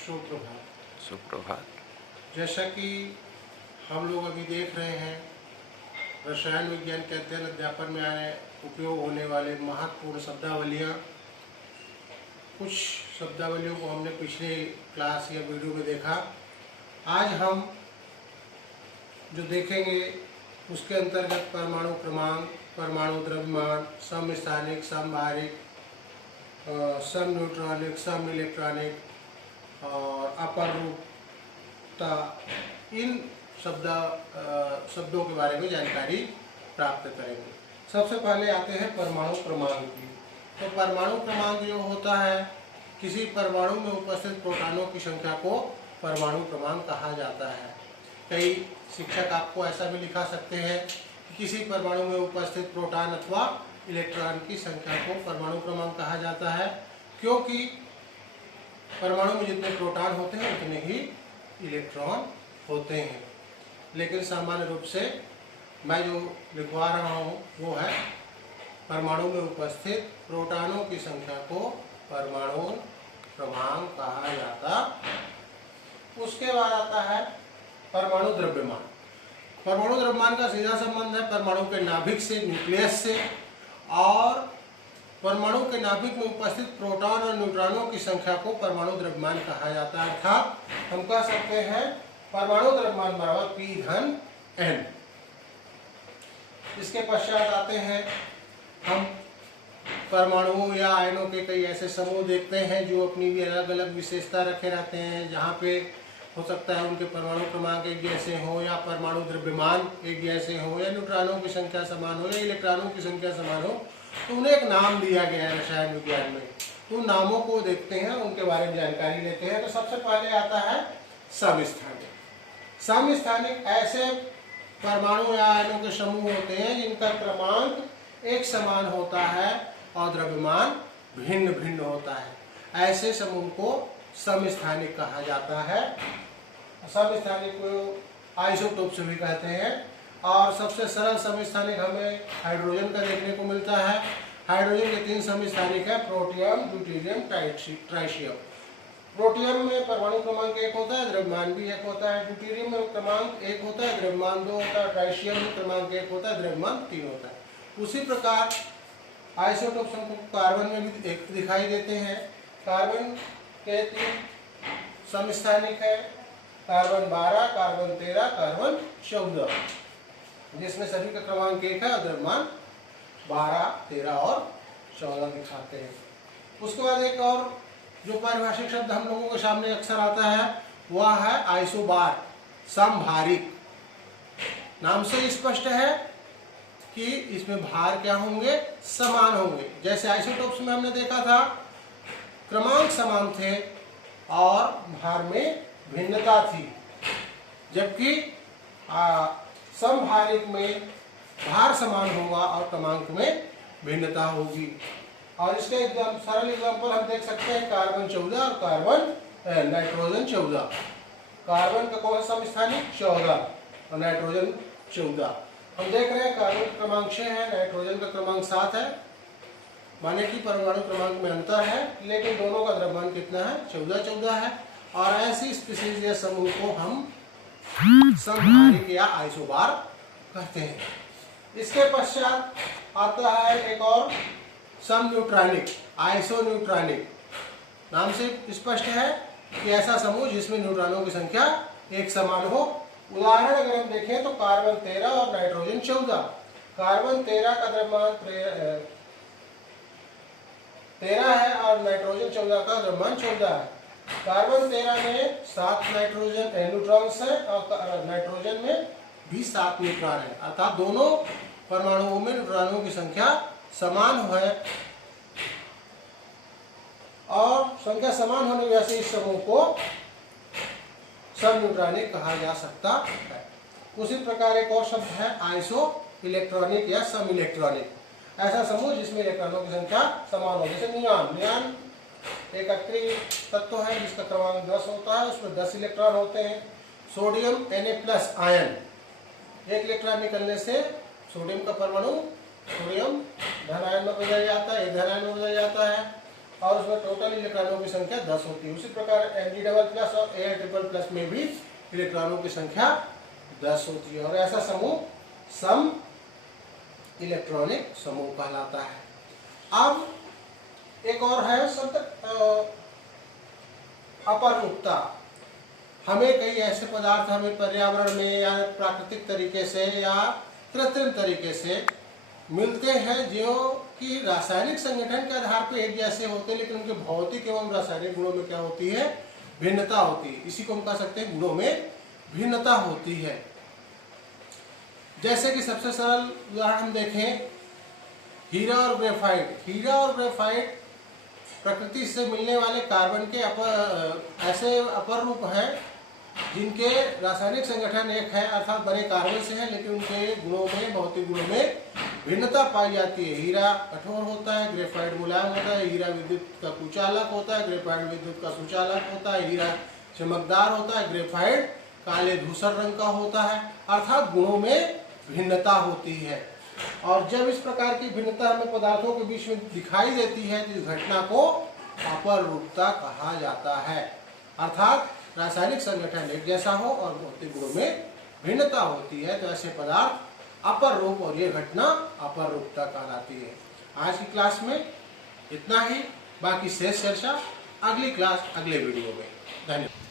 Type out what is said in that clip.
सुप्रभात। सुप्रभात। जैसा कि हम लोग अभी देख रहे हैं, रसायन विज्ञान के अध्ययन अध्यापन में आने उपयोग होने वाले महत्वपूर्ण शब्दावलियाँ। कुछ शब्दावलियों को हमने पिछले क्लास या वीडियो में देखा। आज हम जो देखेंगे उसके अंतर्गत परमाणु क्रमांक, परमाणु द्रव्यमान, समस्थानिक, समभारिक, सम न्यूट्रॉनिक, सम इलेक्ट्रॉनिक और अपरूपता, इन शब्दों के बारे में जानकारी प्राप्त करेंगे। सबसे पहले आते हैं परमाणु क्रमांक की। तो परमाणु क्रमांक जो होता है, किसी परमाणु में उपस्थित प्रोटॉनों की संख्या को परमाणु क्रमांक कहा जाता है। कई शिक्षक आपको ऐसा भी लिखा सकते हैं कि किसी परमाणु में उपस्थित प्रोटॉन अथवा इलेक्ट्रॉन की संख्या को परमाणु क्रमांक कहा जाता है, क्योंकि परमाणु में जितने प्रोटॉन होते हैं उतने ही इलेक्ट्रॉन होते हैं। लेकिन सामान्य रूप से मैं जो लिखवा रहा हूँ वो है परमाणु में उपस्थित प्रोटॉनों की संख्या को परमाणु क्रमांक कहा जाता। उसके बाद आता है परमाणु द्रव्यमान। परमाणु द्रव्यमान का सीधा संबंध है परमाणु के नाभिक से, न्यूक्लियस से, और परमाणु के नाभिक में उपस्थित प्रोटॉन और न्यूट्रॉनों की संख्या को परमाणु द्रव्यमान कहा जाता है। अर्थात हम कह सकते हैं परमाणु द्रव्यमान बराबर P/N। इसके पश्चात आते हैं हम परमाणुओं या आयनों के कई ऐसे समूह देखते हैं जो अपनी भी अलग अलग विशेषता रखे रहते हैं, जहाँ पे हो सकता है उनके परमाणु क्रमांक एक जैसे हो, या परमाणु द्रव्यमान एक जैसे हो, या न्यूट्रॉनों की संख्या समान हो, या इलेक्ट्रॉनों की संख्या समान हो, तो उन्हें एक नाम दिया गया है रसायन विज्ञान में। तो नामों को देखते हैं, उनके बारे में जानकारी लेते हैं। तो सबसे पहले आता है समस्थानिक। समस्थानिक ऐसे परमाणु या आयनों के समूह होते हैं जिनका क्रमांक एक समान होता है और द्रव्यमान भिन्न भिन्न होता है। ऐसे समूह को समस्थानिक कहा जाता है। समस्थानिक को आइसोटोप भी कहते हैं। और सबसे सरल समस्थानिक हमें हाइड्रोजन का देखने को मिलता है। हाइड्रोजन के 3 समस्थानिक है, प्रोटियम, ड्यूटेरियम, ट्राइशियम। प्रोटियम में परमाणु क्रमांक 1 होता है, द्रव्यमान भी 1 होता है। ड्यूटेरियम में क्रमांक 1 होता है, द्रव्यमान 2 होता है। ट्राइशियम में क्रमांक 1 होता है, द्रव्यमान 3 होता है। उसी प्रकार आइसोटोप्स हमको कार्बन में भी एक दिखाई देते हैं। कार्बन के 3 समस्थानिक है, कार्बन 12, कार्बन 13, कार्बन 14, जिसमें सभी का क्रमांक 1 है और द्रव्यमान 12, 13 और 14 दिखाते हैं। उसके बाद एक और जो पारिभाषिक शब्द हम लोगों के सामने अक्सर आता है वह है आइसोबार, समभारिक। नाम से स्पष्ट है कि इसमें भार क्या होंगे, समान होंगे। जैसे आइसोटोप्स में हमने देखा था क्रमांक समान थे और भार में भिन्नता थी, जबकि समभारिक में भार समान होगा और क्रमांक में भिन्नता होगी। और इसके एकदम सरल एग्जांपल हम देख सकते हैं कार्बन 14 और कार्बन नाइट्रोजन 14। कार्बन का कौन सा समस्थानिक 14 और नाइट्रोजन 14। हम देख रहे हैं कार्बन का क्रमांक 6 है, नाइट्रोजन का क्रमांक 7 है, माने कि परमाणु क्रमांक में अंतर है, लेकिन दोनों का द्रव्यमान कितना है, 14 है। और ऐसी स्पीशीज या समूह को हम समभारिक या आइसोबार कहते हैं। इसके पश्चात आता है एक और सम न्यूट्रॉनिक, आइसोन्यूट्रॉनिक। नाम से स्पष्ट है कि ऐसा समूह जिसमें न्यूट्रॉनों की संख्या एक समान हो। उदाहरण अगर हम देखें तो कार्बन 13 और नाइट्रोजन 14। कार्बन 13 का द्रव्यमान 13 है और नाइट्रोजन 14 का द्रव्यमान 14 है। कार्बन 13 में 7 नाइट्रोजन न्यूट्रॉन्स हैं और नाइट्रोजन में भी 7 न्यूट्रॉन है। अर्थात दोनों परमाणुओं में न्यूट्रॉनों की संख्या समान है और संख्या समान होने की वजह से इस समूह को समन्यूट्रॉनिक कहा जा सकता है। उसी प्रकार एक और शब्द है आइसो इलेक्ट्रॉनिक या सम इलेक्ट्रॉनिक। ऐसा समूह जिसमें इलेक्ट्रॉनों की संख्या समान हो। जैसे नियॉन, नियॉन एक अक्रिय तत्व है जिसका क्रमांक 10 होता है, उसमें 10 इलेक्ट्रॉन होते हैं। सोडियम Na+ आयन, एक इलेक्ट्रॉन निकलने से सोडियम का परमाणु सोडियम धन आयन में बदल जाता है, एक धन आयन में बदल जाता है। और उसमें टोटल इलेक्ट्रॉनों की संख्या 10 होती है। उसी प्रकार Mg++ और Al++ में भी इलेक्ट्रॉनों की संख्या 10 होती है और ऐसा समूह सम इलेक्ट्रॉनिक समूह कहलाता है। अब एक और है शब्द अपरूपता। हमें कई ऐसे पदार्थ हमें पर्यावरण में या प्राकृतिक तरीके से या कृत्रिम तरीके से मिलते हैं जो कि रासायनिक संगठन के आधार पर एक जैसे होते हैं, लेकिन उनके भौतिक एवं रासायनिक गुणों में क्या होती है, भिन्नता होती है। इसी को हम कह सकते हैं गुणों में भिन्नता होती है। जैसे कि सबसे सरल उदाहरण हम देखें, हीरा और ग्रेफाइट। हीरा और ग्रेफाइट प्रकृति से मिलने वाले कार्बन के ऐसे अपर रूप हैं जिनके रासायनिक संगठन एक है, अर्थात बड़े कार्बन से है, लेकिन उनके गुणों में, भौतिक गुणों में भिन्नता पाई जाती है। हीरा कठोर होता है, ग्रेफाइट मुलायम होता है। हीरा विद्युत का कुचालक होता है, ग्रेफाइट विद्युत का सुचालक होता है। हीरा चमकदार होता है, ग्रेफाइट काले धूसर रंग का होता है। अर्थात गुणों में भिन्नता होती है। और जब इस प्रकार की भिन्नता हमें पदार्थों के बीच में दिखाई देती है तो इस घटना को अपरूपता कहा जाता है। अर्थात रासायनिक संगठन एक जैसा हो और भौतिक गुणों में भिन्नता होती है तो ऐसे पदार्थ अपर रूप और ये घटना अपर रूपता कहलाती है। आज की क्लास में इतना ही, बाकी शेष चर्चा अगली क्लास अगले वीडियो में। धन्यवाद।